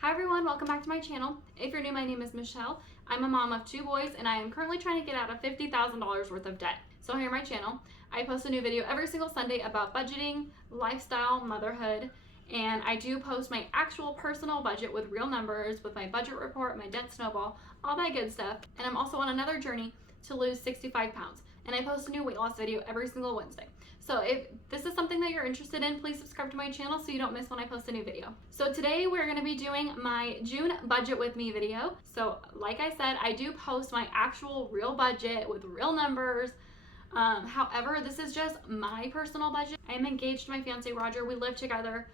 Hi everyone, welcome back to my channel. If you're new, my name is Michelle. I'm a mom of 2 boys and I am currently trying to get out of $50,000 worth of debt. So here on my channel, I post a new video every single Sunday about budgeting, lifestyle, motherhood, and I do post my actual personal budget with real numbers, with my budget report, my debt snowball, all that good stuff. And I'm also on another journey to lose 65 pounds. And I post a new weight loss video every single Wednesday. So if this is something that you're interested in, please subscribe to my channel so you don't miss when I post a new video. So today we're going to be doing my June budget with me video. So like I said, I do post my actual real budget with real numbers. However, this is just my personal budget. I am engaged to my fiance Roger. We live together.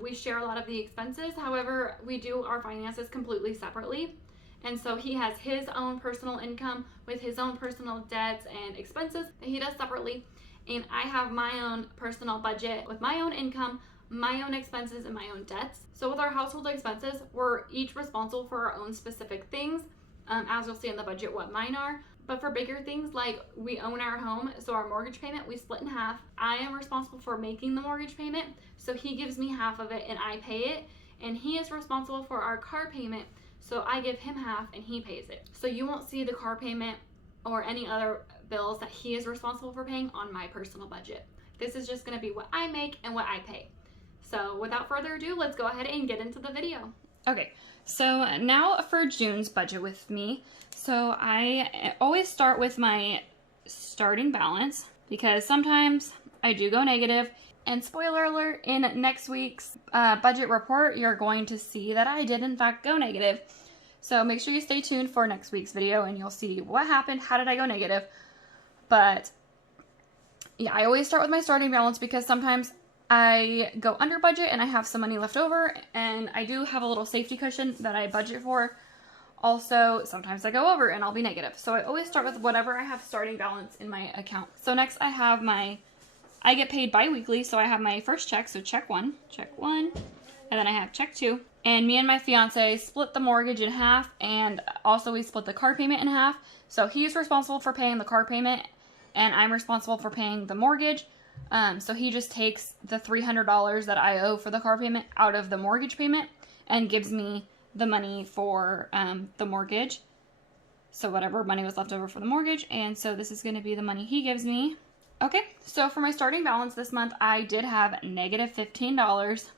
We share a lot of the expenses. However, we do our finances completely separately. And so he has his own personal income with his own personal debts and expenses that he does separately. And I have my own personal budget with my own income, my own expenses, and my own debts. So with our household expenses, we're each responsible for our own specific things, as you'll see in the budget what mine are. But for bigger things, like we own our home, so our mortgage payment, we split in half. I am responsible for making the mortgage payment, so he gives me half of it and I pay it. And he is responsible for our car payment, so I give him half and he pays it. So you won't see the car payment or any other bills that he is responsible for paying on my personal budget. This is just going to be what I make and what I pay. So without further ado, let's go ahead and get into the video. Okay, so now for June's budget with me. So I always start with my starting balance because sometimes I do go negative. And spoiler alert, in next week's budget report, you're going to see that I did in fact go negative. So make sure you stay tuned for next week's video and you'll see what happened, how did I go negative. But yeah, I always start with my starting balance because sometimes I go under budget and I have some money left over, and I do have a little safety cushion that I budget for. Also, sometimes I go over and I'll be negative. So I always start with whatever I have starting balance in my account. So next I have I get paid bi-weekly, so I have my first check, so check one, and then I have check 2. And me and my fiance split the mortgage in half, and also we split the car payment in half. So he's responsible for paying the car payment, and I'm responsible for paying the mortgage. So he just takes the $300 that I owe for the car payment out of the mortgage payment and gives me the money for the mortgage. So whatever money was left over for the mortgage, and so this is going to be the money he gives me. Okay, so for my starting balance this month, I did have negative $15.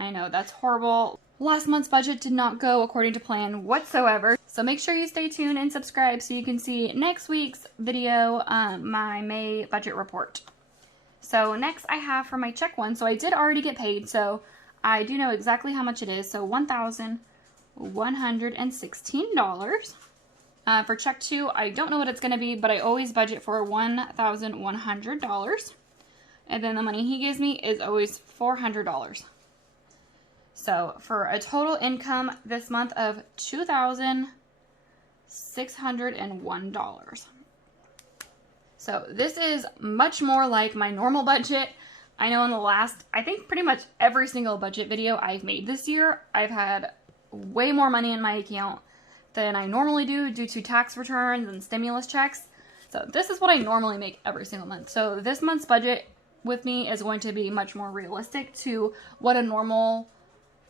I know, that's horrible. Last month's budget did not go according to plan whatsoever. So make sure you stay tuned and subscribe so you can see next week's video, my May budget report. So next I have for my check 1, so I did already get paid, so I do know exactly how much it is. So $1,116. For check 2, I don't know what it's going to be, but I always budget for $1,100. And then the money he gives me is always $400. So for a total income this month of $2,601. So this is much more like my normal budget. I know in the last, I think pretty much every single budget video I've made this year, I've had way more money in my account than I normally do due to tax returns and stimulus checks. So this is what I normally make every single month. So this month's budget with me is going to be much more realistic to what a normal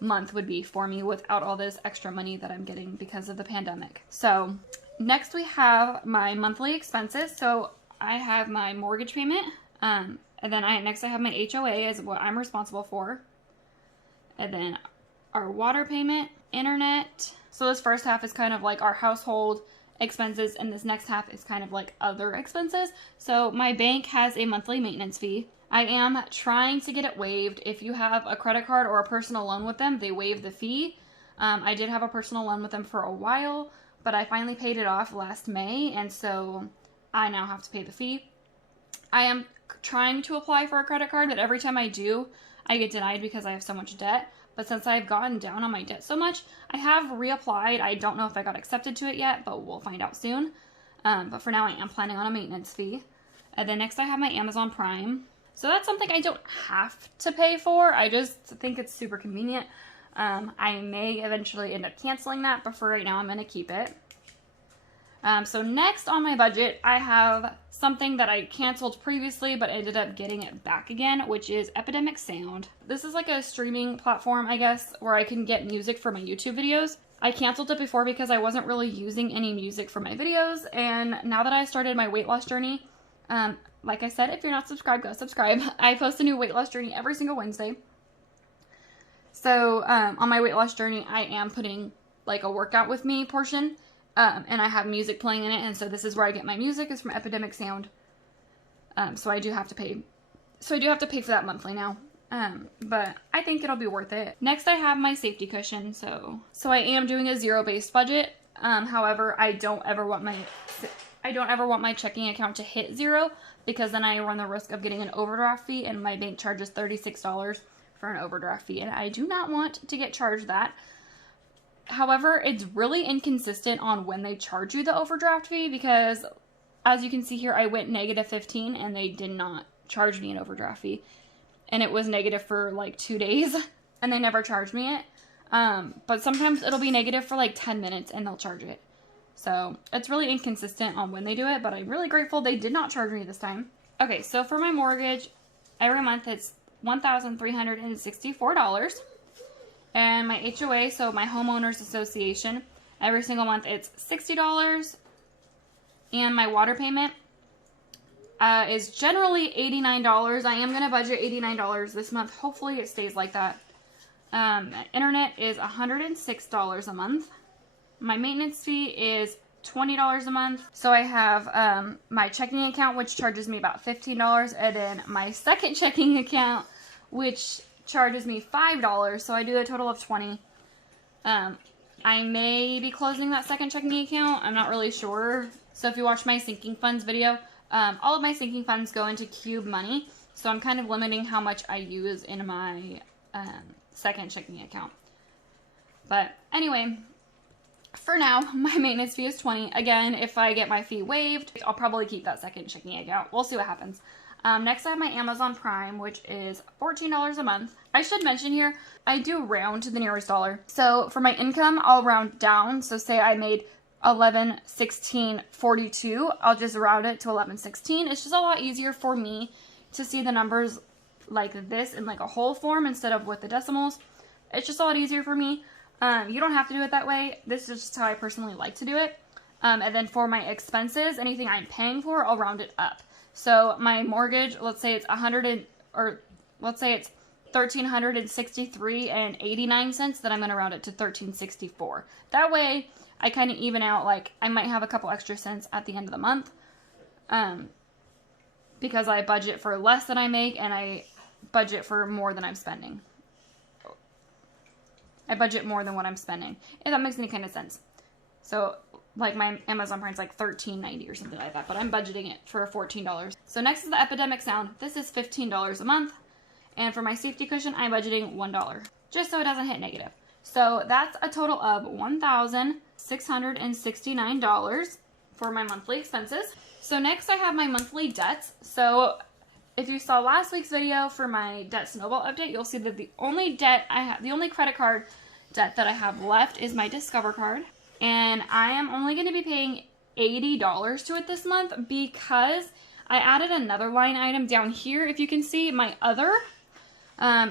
month would be for me without all this extra money that I'm getting because of the pandemic. So next we have my monthly expenses. So I have my mortgage payment, and then next I have my HOA is what I'm responsible for, and then our water payment, internet. So this first half is kind of like our household expenses, and this next half is kind of like other expenses. So my bank has a monthly maintenance fee. I am trying to get it waived. If you have a credit card or a personal loan with them, they waive the fee. I did have a personal loan with them for a while, but I finally paid it off last May, and so I now have to pay the fee. I am trying to apply for a credit card, but every time I do, I get denied because I have so much debt. But since I've gotten down on my debt so much, I have reapplied. I don't know if I got accepted to it yet, but we'll find out soon. But for now, I am planning on a maintenance fee. And then next I have my Amazon Prime. So that's something I don't have to pay for. I just think it's super convenient. I may eventually end up canceling that, but for right now, I'm going to keep it. So next on my budget, I have something that I canceled previously, but ended up getting it back again, which is Epidemic Sound. This is like a streaming platform, I guess, where I can get music for my YouTube videos. I canceled it before because I wasn't really using any music for my videos, and now that I started my weight loss journey, like I said, if you're not subscribed, go subscribe. I post a new weight loss journey every single Wednesday. So on my weight loss journey, I am putting like a workout with me portion. And I have music playing in it, and so this is where I get my music, is from Epidemic Sound. So I do have to pay. So I do have to pay for that monthly now. But I think it'll be worth it. Next, I have my safety cushion. So I am doing a zero-based budget. However, I don't ever want my checking account to hit zero, because then I run the risk of getting an overdraft fee, and my bank charges $36 for an overdraft fee, and I do not want to get charged that. However, it's really inconsistent on when they charge you the overdraft fee, because as you can see here, I went -15 and they did not charge me an overdraft fee. And it was negative for like 2 days and they never charged me it. But sometimes it'll be negative for like 10 minutes and they'll charge it. So it's really inconsistent on when they do it, but I'm really grateful they did not charge me this time. Okay, so for my mortgage, every month it's $1,364. And my HOA, so my homeowners association, every single month it's $60. And my water payment is generally $89. I am going to budget $89 this month. Hopefully it stays like that. Internet is $106 a month. My maintenance fee is $20 a month. So I have my checking account, which charges me about $15. And then my second checking account, which charges me $5, so I do a total of $20. I may be closing that second checking account. I'm not really sure. So if you watch my sinking funds video, all of my sinking funds go into Cube money, so I'm kind of limiting how much I use in my second checking account. But anyway, for now, my maintenance fee is $20. Again, if I get my fee waived, I'll probably keep that second checking account. We'll see what happens. Next, I have my Amazon Prime, which is $14 a month. I should mention here, I do round to the nearest dollar. So for my income, I'll round down. So say I made $11.16.42, I'll just round it to $11.16. It's just a lot easier for me to see the numbers like this in like a whole form instead of with the decimals. It's just a lot easier for me. You don't have to do it that way. This is just how I personally like to do it. And then for my expenses, anything I'm paying for, I'll round it up. So my mortgage, let's say it's $1,363.89, then I'm going to round it to $1,364. That way, I kind of even out, like, I might have a couple extra cents at the end of the month, because I budget for less than I make, and I budget for more than I'm spending. I budget more than what I'm spending, if that makes any kind of sense. So, like, my Amazon Prime's like $13.90 or something like that, but I'm budgeting it for $14. So next is the Epidemic Sound. This is $15 a month. And for my safety cushion, I'm budgeting $1, just so it doesn't hit negative. So that's a total of $1,669 for my monthly expenses. So next I have my monthly debts. So if you saw last week's video for my debt Snowball update, you'll see that the only credit card debt that I have left is my Discover card. And I am only going to be paying $80 to it this month because I added another line item down here. If you can see my other,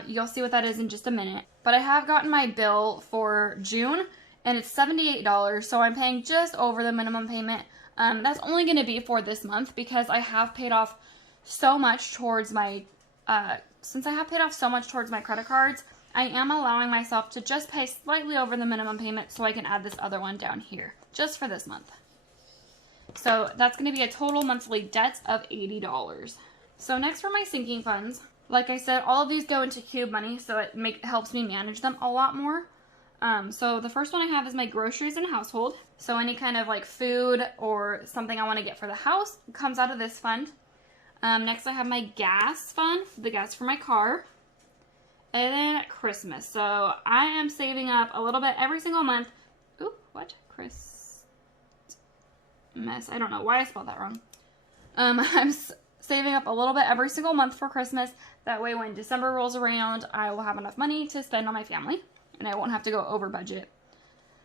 you'll see what that is in just a minute. But I have gotten my bill for June and it's $78. So I'm paying just over the minimum payment. That's only going to be for this month because I have paid off so much towards my, since I have paid off so much towards my credit cards, I am allowing myself to just pay slightly over the minimum payment so I can add this other one down here, just for this month. So that's going to be a total monthly debt of $80. So next for my sinking funds, like I said, all of these go into Cube money, so it helps me manage them a lot more. So the first one I have is my groceries and household. So any kind of like food or something I want to get for the house comes out of this fund. Next I have my gas fund, the gas for my car. And then Christmas. So I am saving up a little bit every single month. Ooh, what? Christmas. I don't know why I spelled that wrong. I'm saving up a little bit every single month for Christmas. That way when December rolls around, I will have enough money to spend on my family. And I won't have to go over budget.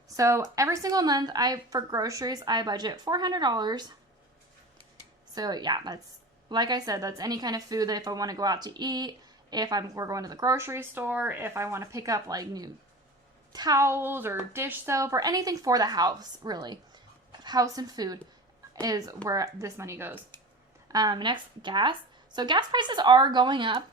So every single month, for groceries, I budget $400. So yeah, that's, like I said, that's any kind of food that if I want to go out to eat, if we're going to the grocery store, if I want to pick up like new towels or dish soap or anything for the house, really. House and food is where this money goes. Next, gas. So gas prices are going up,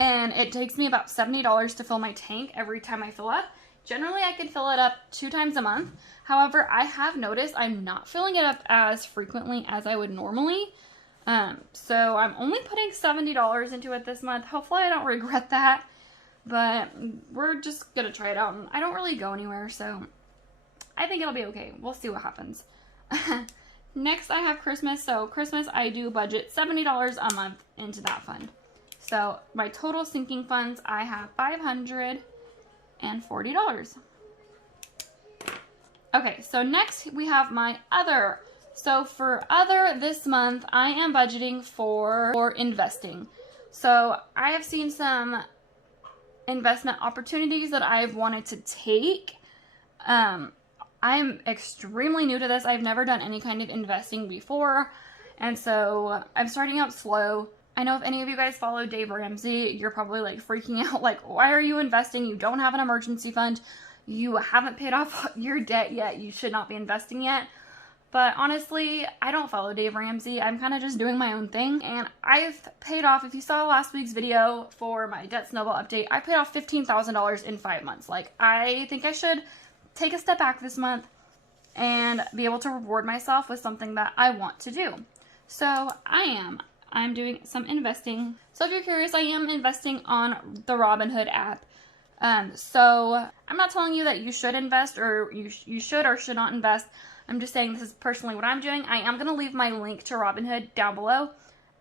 and it takes me about $70 to fill my tank every time I fill up. Generally, I can fill it up 2 times a month. However, I have noticed I'm not filling it up as frequently as I would normally. So I'm only putting $70 into it this month. Hopefully I don't regret that, but we're just gonna try it out, and I don't really go anywhere, so I think it'll be okay. We'll see what happens. Next, I have Christmas. So Christmas, I do budget $70 a month into that fund. So my total sinking funds, I have $540. Okay, so next we have my other. So for other this month, I am budgeting for investing. So I have seen some investment opportunities that I've wanted to take. I'm extremely new to this. I've never done any kind of investing before, and so I'm starting out slow. I know if any of you guys follow Dave Ramsey, you're probably like freaking out, like, why are you investing? You don't have an emergency fund. You haven't paid off your debt yet. You should not be investing yet. But honestly, I don't follow Dave Ramsey. I'm kind of just doing my own thing. And I've paid off, if you saw last week's video for my debt snowball update, I paid off $15,000 in 5 months. Like, I think I should take a step back this month and be able to reward myself with something that I want to do. So I'm doing some investing. So if you're curious, I am investing on the Robinhood app. So I'm not telling you that you should invest or you should or should not invest. I'm just saying this is personally what I'm doing. I am going to leave my link to Robinhood down below.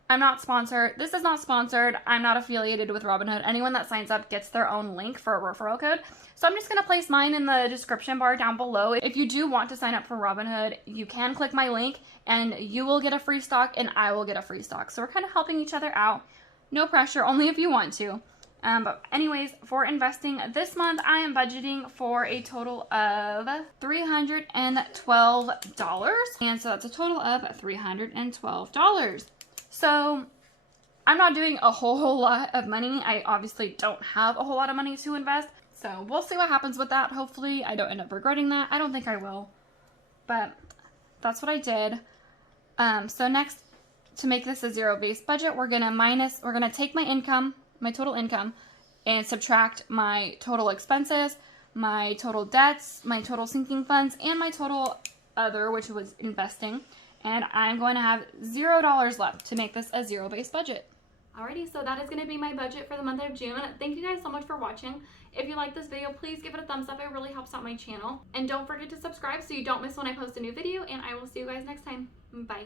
I'm not sponsored. This is not sponsored. I'm not affiliated with Robinhood. Anyone that signs up gets their own link for a referral code. So I'm just going to place mine in the description bar down below. If you do want to sign up for Robinhood, you can click my link and you will get a free stock and I will get a free stock. So we're kind of helping each other out. No pressure, only if you want to. But anyways, for investing this month, I am budgeting for a total of $312. And so that's a total of $312. So I'm not doing a whole lot of money. I obviously don't have a whole lot of money to invest. So we'll see what happens with that. Hopefully I don't end up regretting that. I don't think I will. But that's what I did. So next, to make this a zero-based budget, we're gonna take my income, my total income, and subtract my total expenses, my total debts, my total sinking funds, and my total other, which was investing. And I'm going to have $0 left to make this a zero-based budget. Alrighty, so that is going to be my budget for the month of June. Thank you guys so much for watching. If you like this video, please give it a thumbs up. It really helps out my channel. And don't forget to subscribe so you don't miss when I post a new video. And I will see you guys next time. Bye.